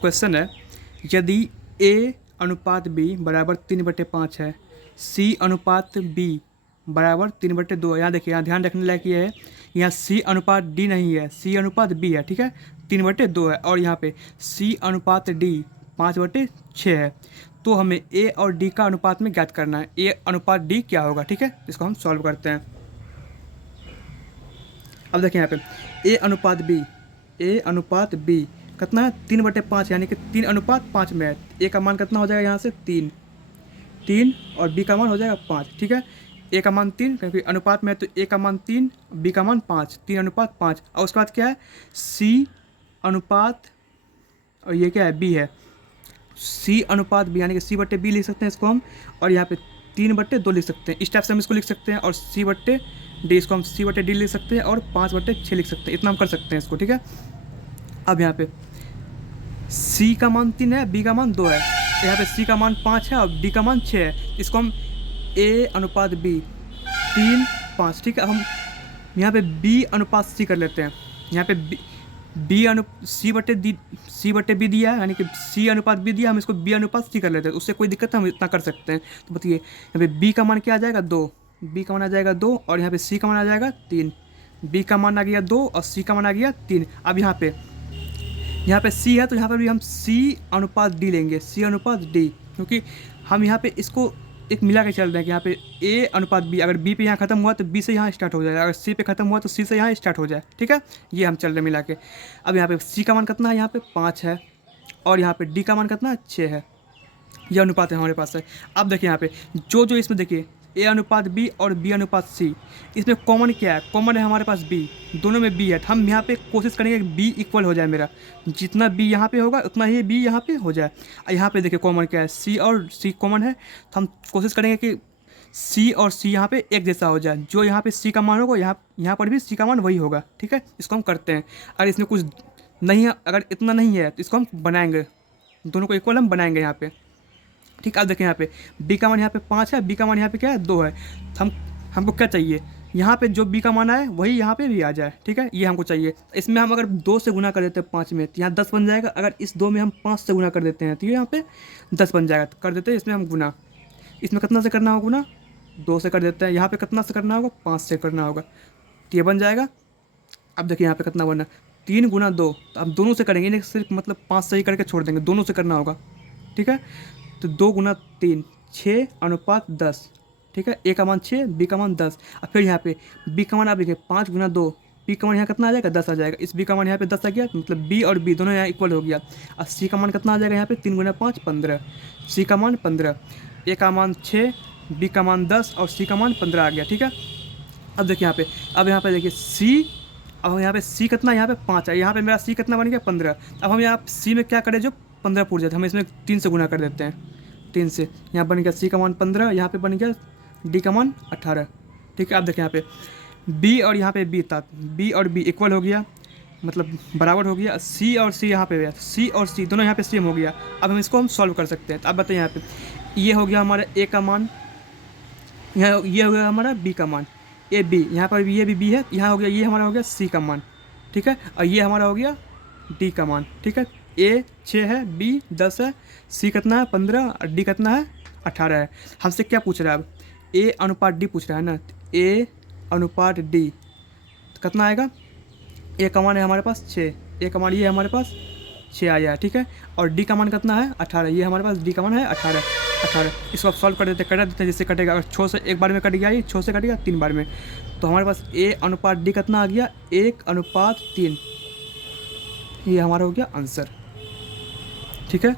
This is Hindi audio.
क्वेश्चन है, यदि A अनुपात B बराबर 3/5 है, C अनुपात B बराबर 3/2 है। यहाँ देखिए, यहाँ ध्यान रखने लायक ये है, यहाँ C अनुपात D नहीं है, C अनुपात B है, ठीक है, 3/2 है। और यहाँ पे C अनुपात D 5/6 है। तो हमें A और D का अनुपात में ज्ञात करना है। A अनुपात D क्या होगा, ठीक है, इसको हम सॉल्व करते हैं। अब देखिए यहाँ पे A अनुपात B कितना है, 3/5, यानी कि 3:5 में है। A का मान कितना हो जाएगा यहाँ से 3 और B का मान हो जाएगा 5, ठीक है। A का मान 3 क्योंकि अनुपात में है, तो A का मान 3, B का मान 5, 3:5। और उसके बाद क्या है, C अनुपात, और ये क्या है, B है, C अनुपात B, यानी कि C/B लिख सकते हैं इसको हम। और यहाँ पे 3/2 लिख सकते हैं, इस टाइप से हम इसको लिख सकते हैं। और C/D, इसको हम C/D लिख सकते हैं, और 5/6 लिख सकते हैं। इतना हम कर सकते हैं इसको, ठीक है। अब यहाँ पे C का मान 3 है, B का मान 2 है। यहाँ पे C का मान 5 है और D का मान 6 है। इसको हम A अनुपात B 3, 5, ठीक है। हम यहाँ पे B अनुपात C कर लेते हैं। यहाँ पे C/B दिया है, यानी कि C अनुपात B दिया, हम इसको B अनुपात C कर लेते हैं। उससे कोई दिक्कत है, हम इतना कर सकते हैं। तो बताइए, यहाँ पे B का मान क्या आ जाएगा, 2, B का मान आ जाएगा 2, और यहाँ पे C का मान आ जाएगा 3। B का मान आ गया 2 और C का मान आ गया 3। अब यहाँ पे C है, तो यहाँ पर भी हम C अनुपात D लेंगे, C अनुपात D, क्योंकि हम यहाँ पे इसको एक मिला के चल रहे हैं कि यहाँ पे A अनुपात B, अगर B पे यहाँ खत्म हुआ तो B से यहाँ स्टार्ट हो जाए, अगर C पे खत्म हुआ तो C से यहाँ स्टार्ट हो जाए, ठीक है। ये हम चल रहे हैं मिला के। अब यहाँ पे C का मान कितना है, यहाँ पे 5 है, और यहाँ पे D का मान कितना है, 6 है। यह अनुपात है हमारे पास है। अब देखिए यहाँ पे जो इसमें देखिए A अनुपात B और B अनुपात C, इसमें कॉमन क्या है, कॉमन है हमारे पास B, दोनों में B है। तो हम यहाँ पे कोशिश करेंगे कि B इक्वल हो जाए मेरा, जितना B यहाँ पे होगा उतना ही B यहाँ पे हो जाए। यहाँ पे देखिए कॉमन क्या है, C और C कॉमन है, तो हम कोशिश करेंगे कि C और C यहाँ पे एक जैसा हो जाए। जो यहाँ पे C का मान होगा, यहाँ पर भी C का मान वही होगा, ठीक है। इसको हम करते हैं। अगर इसमें कुछ नहीं है, अगर इतना नहीं है, तो इसको हम बनाएंगे, दोनों को इक्वल हम बनाएंगे यहाँ पे, ठीक है। अब देखें यहाँ पे B का मान यहाँ पे 5 है, B का मान यहाँ पे क्या है, 2 है। हमको क्या चाहिए, यहाँ पे जो B का मान आए वही यहाँ पे भी आ जाए, ठीक है, ये हमको चाहिए। इसमें हम अगर 2 से गुना कर देते हैं 5 में, तो यहाँ 10 बन जाएगा। अगर इस 2 में हम 5 से गुना कर देते हैं, तो ये यहाँ पे 10 बन जाएगा। तो कर देते हैं इसमें हम गुना। इसमें कितना से करना होगा गुना, 2 से कर देते हैं। यहाँ पे कितना से करना होगा, 5 से करना होगा, तो ये बन जाएगा। अब देखिए यहाँ पे कितना बनना, 3 गुना 2, तो अब दोनों से करेंगे, नहीं सिर्फ मतलब 5 से ही करके छोड़ देंगे, दोनों से करना होगा, ठीक है। तो 2 गुना 3 6 अनुपात 10, ठीक है। A का मान 6, B का मान 10। और फिर यहाँ पे B का मान आप देखिए 5 गुना 2, B का मान यहाँ कितना आ जाएगा, 10 आ जाएगा। इस B का मान यहाँ पे 10 आ गया, मतलब B और B दोनों यहाँ इक्वल हो गया। और C का मान कितना आ जाएगा यहाँ पे, 3 गुना 5 15, C का मान 15, A का मान 6, B का मान 10 और C का मान 15 आ गया, ठीक है। अब देखिए यहाँ पे देखिए C, अब यहाँ पे C कितना, यहाँ पे 5 है, यहाँ पे मेरा C कितना बन गया 15। अब हम यहाँ C में क्या करें, जो 15 पूछ जाते, हम इसमें 3 से गुना कर देते हैं, 3 से। यहाँ बन गया C का मान 15, यहाँ पे बन गया D का मान 18, ठीक है। अब देखें यहाँ पे B और यहाँ पे B था, B और B इक्वल हो गया, मतलब बराबर हो गया। C और C यहाँ पे, C और C दोनों यहाँ पे सेम हो गया। अब हम इसको हम सॉल्व कर सकते हैं। तो अब बताइए यहाँ पे ये हो गया हमारा A का मान, यहाँ ये हो गया हमारा B का मान, A B, यहाँ पर ये भी B है, यहाँ हो गया, ये हमारा हो गया C का मान, ठीक है। और ये हमारा हो गया D का मान, ठीक है। A 6 है, B 10 है, C कितना है 15 और D कितना है 18 है। हमसे क्या पूछ रहा है अब, A अनुपात D पूछ रहा है ना। A अनुपात D तो कितना आएगा, A का मान है हमारे पास 6, A का मान ये हमारे पास 6 आया है, ठीक है। और D का मान कितना है 18, ये हमारे पास D का मान है 18। इसको आप सॉल्व कर देते हैं, जिससे कटेगा। अगर 6 से एक बार में कट गया, ये 6 से कटेगा 3 बार में, तो हमारे पास A अनुपात D कितना आ गया, 1:3। ये हमारा हो गया आंसर, ठीक है।